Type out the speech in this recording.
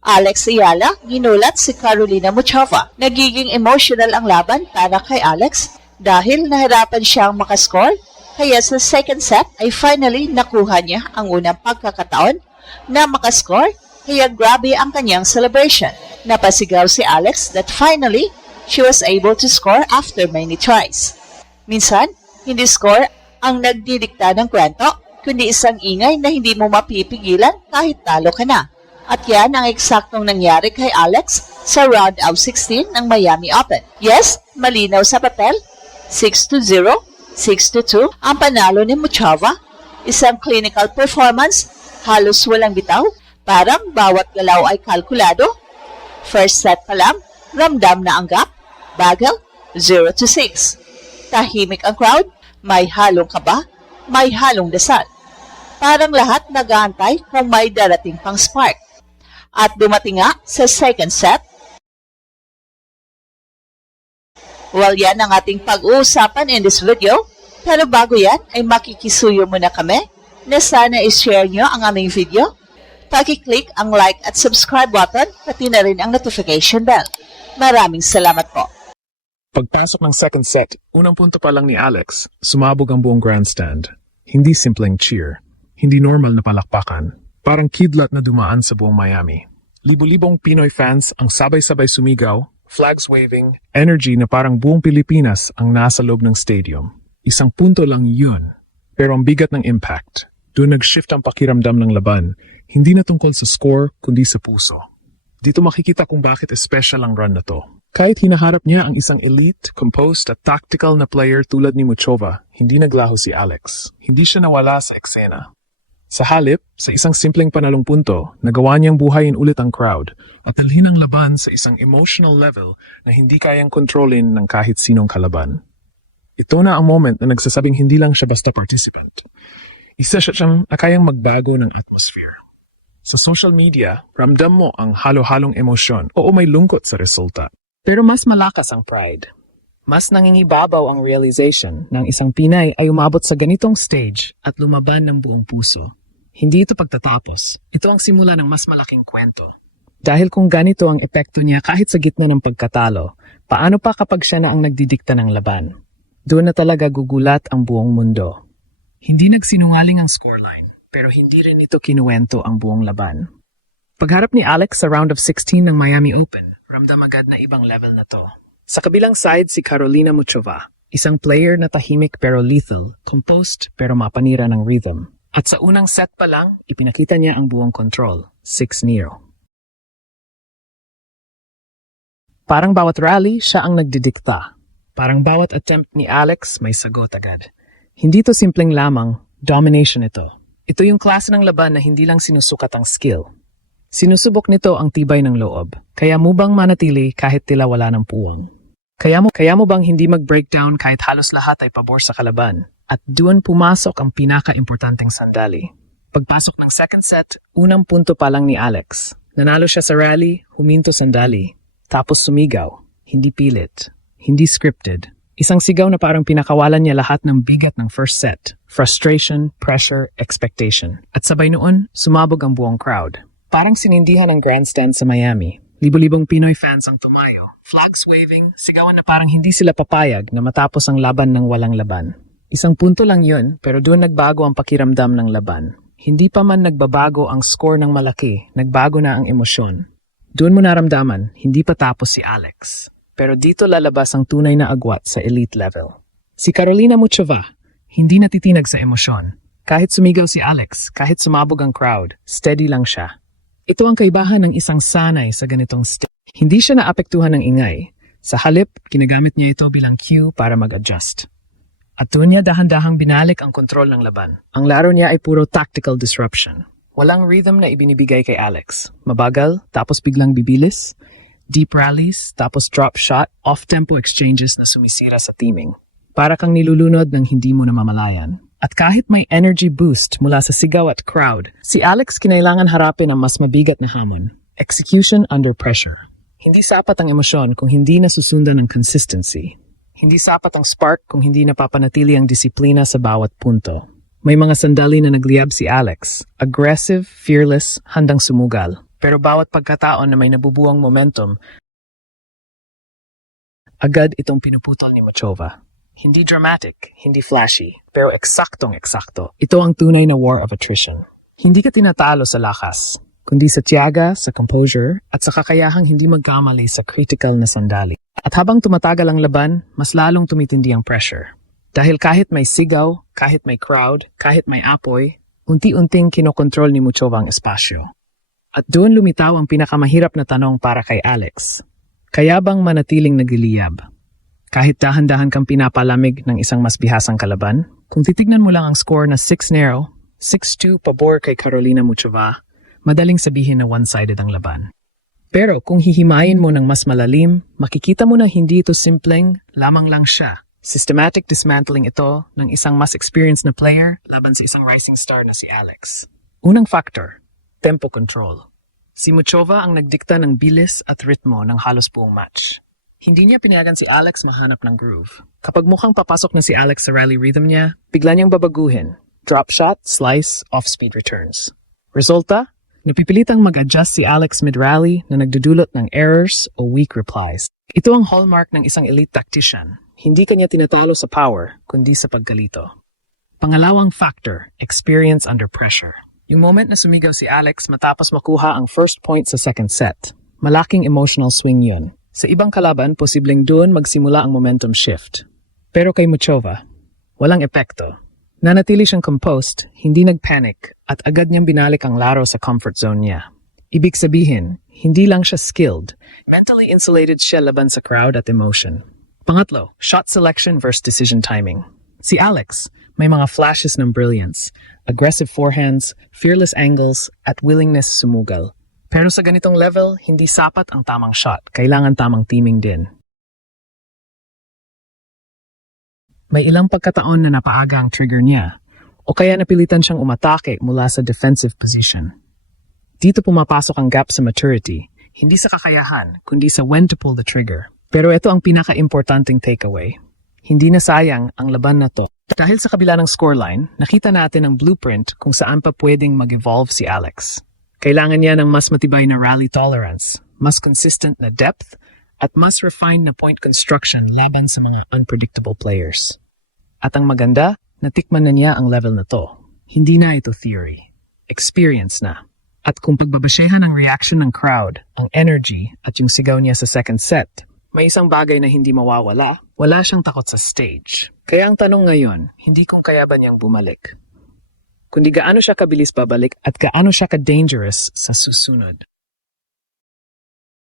Alex Ayala, ginulat si Carolina Muchova. Nagiging emotional ang laban para kay Alex dahil nahirapan siyang makascore, kaya sa second set ay finally nakuha niya ang unang pagkakataon na makascore, kaya grabe ang kanyang celebration. Napasigaw si Alex that finally she was able to score after many tries. Minsan, hindi score ang nagdidikta ng kwento, kundi isang ingay na hindi mo mapipigilan kahit talo ka na. At yan ang eksaktong nangyari kay Alex sa round of 16 ng Miami Open. Yes, malinaw sa papel, 6-0, 6-2 ang panalo ni Muchova. Isang clinical performance, halos walang bitaw, parang bawat galaw ay kalkulado. First set pa lang, ramdam na ang gap, bagal, 0-6. Tahimik ang crowd, may halong kaba, may halong dasal. Parang lahat nag-aantay kung may darating pang spark. At dumating nga sa second set. Well, yan ang ating pag-uusapan in this video. Pero bago yan, ay makikisuyo muna kami na sana i-share nyo ang aming video. Pag-click ang like at subscribe button, pati na rin ang notification bell. Maraming salamat po. Pagpasok ng second set, unang punto pa lang ni Alex, sumabog ang buong grandstand. Hindi simpleng cheer, hindi normal na palakpakan, parang kidlat na dumaan sa buong Miami. Libo-libong Pinoy fans ang sabay-sabay sumigaw, flags waving, energy na parang buong Pilipinas ang nasa loob ng stadium. Isang punto lang yun, pero ang bigat ng impact. Doon nag-shift ang pakiramdam ng laban, hindi na tungkol sa score kundi sa puso. Dito makikita kung bakit special ang run na to. Kahit hinaharap niya ang isang elite, composed at tactical na player tulad ni Muchova, hindi naglaho si Alex. Hindi siya nawala sa eksena. Sa halip, sa isang simpleng panalong punto, nagawa niyang buhayin ulit ang crowd at dalhin ang laban sa isang emotional level na hindi kayang kontrolin ng kahit sinong kalaban. Ito na ang moment na nagsasabing hindi lang siya basta participant. Isa siya siyang kayang magbago ng atmosphere. Sa social media, ramdam mo ang halo-halong emosyon o may lungkot sa resulta. Pero mas malakas ang pride. Mas nangingibabaw ang realization ng isang Pinay ay umabot sa ganitong stage at lumaban ng buong puso. Hindi ito pagtatapos. Ito ang simula ng mas malaking kwento. Dahil kung ganito ang epekto niya kahit sa gitna ng pagkatalo, paano pa kapag siya na ang nagdidikta ng laban? Doon na talaga gugulat ang buong mundo. Hindi nagsinungaling ang scoreline, pero hindi rin ito kinuwento ang buong laban. Pagharap ni Alex sa round of 16 ng Miami Open, ramdam agad na ibang level na to. Sa kabilang side si Carolina Muchova, isang player na tahimik pero lethal, composed pero mapanira ng rhythm. At sa unang set pa lang, ipinakita niya ang buong control, 6-0. Parang bawat rally, siya ang nagdidikta. Parang bawat attempt ni Alex may sagot agad. Hindi to simpleng lamang, domination ito. Ito yung klase ng laban na hindi lang sinusukat ang skill. Sinusubok nito ang tibay ng loob. Kaya mo bang manatili kahit tila wala ng puwang? Kaya mo bang hindi mag-breakdown kahit halos lahat ay pabor sa kalaban? At doon pumasok ang pinaka-importanteng sandali. Pagpasok ng second set, unang punto pa lang ni Alex. Nanalo siya sa rally, huminto sandali. Tapos sumigaw. Hindi pilit. Hindi scripted. Isang sigaw na parang pinakawalan niya lahat ng bigat ng first set. Frustration, pressure, expectation. At sabay noon, sumabog ang buong crowd. Parang sinindihan ang grandstand sa Miami. Libo-libong Pinoy fans ang tumayo. Flags waving, sigawan na parang hindi sila papayag na matapos ang laban ng walang laban. Isang punto lang yun, pero doon nagbago ang pakiramdam ng laban. Hindi pa man nagbabago ang score ng malaki, nagbago na ang emosyon. Doon mo naramdaman, hindi pa tapos si Alex. Pero dito lalabas ang tunay na agwat sa elite level. Si Carolina Muchova, hindi natitinag sa emosyon. Kahit sumigaw si Alex, kahit sumabog ang crowd, steady lang siya. Ito ang kaibahan ng isang sanay sa ganitong stage. Hindi siya naapektuhan ng ingay. Sa halip, ginagamit niya ito bilang cue para mag-adjust. At doon niya dahan-dahang binalik ang kontrol ng laban. Ang laro niya ay puro tactical disruption. Walang rhythm na ibinibigay kay Alex. Mabagal, tapos biglang bibilis. Deep rallies, tapos drop shot, off-tempo exchanges na sumisira sa teaming. Para kang nilulunod ng hindi mo namamalayan. At kahit may energy boost mula sa sigaw at crowd, si Alex kinailangan harapin ang mas mabigat na hamon. Execution under pressure. Hindi sapat ang emosyon kung hindi nasusundan ng consistency. Hindi sapat ang spark kung hindi napapanatili ang disiplina sa bawat punto. May mga sandali na nagliyab si Alex. Aggressive, fearless, handang sumugal. Pero bawat pagkataon na may nabubuang momentum, agad itong pinuputol ni Muchova. Hindi dramatic, hindi flashy, pero eksaktong-eksakto. Ito ang tunay na war of attrition. Hindi ka tinatalo sa lakas, kundi sa tiyaga, sa composure, at sa kakayahang hindi magkamali sa critical na sandali. At habang tumatagal ang laban, mas lalong tumitindi ang pressure. Dahil kahit may sigaw, kahit may crowd, kahit may apoy, unti-unting kinokontrol ni Muchova ang espasyo. At doon lumitaw ang pinakamahirap na tanong para kay Alex. Kaya bang manatiling nagiliyab? Kahit dahan-dahan kang pinapalamig ng isang mas bihasang kalaban, kung titignan mo lang ang score na 6-0, 6-2 pabor kay Karolina Muchova, madaling sabihin na one-sided ang laban. Pero kung hihimayin mo ng mas malalim, makikita mo na hindi ito simpleng lamang lang siya. Systematic dismantling ito ng isang mas experienced na player laban sa isang rising star na si Alex. Unang factor, tempo control. Si Muchova ang nagdikta ng bilis at ritmo ng halos buong match. Hindi niya pinayagan si Alex mahanap ng groove. Kapag mukhang papasok na si Alex sa rally rhythm niya, bigla niyang babaguhin. Drop shot, slice, off-speed returns. Resulta? Napipilitang mag-adjust si Alex mid-rally na nagdudulot ng errors o weak replies. Ito ang hallmark ng isang elite tactician. Hindi kanya tinatalo sa power, kundi sa pagkalito. Pangalawang factor, experience under pressure. Yung moment na sumigaw si Alex matapos makuha ang first point sa second set, malaking emotional swing yun. Sa ibang kalaban, posibleng doon magsimula ang momentum shift. Pero kay Muchova, walang epekto. Nanatili siyang composed, hindi nagpanic, at agad niyang binalik ang laro sa comfort zone niya. Ibig sabihin, hindi lang siya skilled, mentally insulated siya laban sa crowd at emotion. Pangatlo, shot selection versus decision timing. Si Alex, may mga flashes ng brilliance, aggressive forehands, fearless angles, at willingness sumugal. Pero sa ganitong level, hindi sapat ang tamang shot. Kailangan tamang teaming din. May ilang pagkataon na napaaga ang trigger niya, o kaya napilitan siyang umatake mula sa defensive position. Dito pumapasok ang gap sa maturity, hindi sa kakayahan, kundi sa when to pull the trigger. Pero ito ang pinaka-importanting takeaway. Hindi na sayang ang laban na to. Dahil sa kabila ng scoreline, nakita natin ang blueprint kung saan pa pwedeng mag-evolve si Alex. Kailangan niya ng mas matibay na rally tolerance, mas consistent na depth, at mas refined na point construction laban sa mga unpredictable players. At ang maganda, natikman na niya ang level na to. Hindi na ito theory. Experience na. At kung pagbabasehan ang reaction ng crowd, ang energy, at yung sigaw niya sa second set, may isang bagay na hindi mawawala, wala siyang takot sa stage. Kaya ang tanong ngayon, hindi kung kaya ba niyang bumalik, kundi gaano siya kabilis babalik at gaano siya ka-dangerous sa susunod.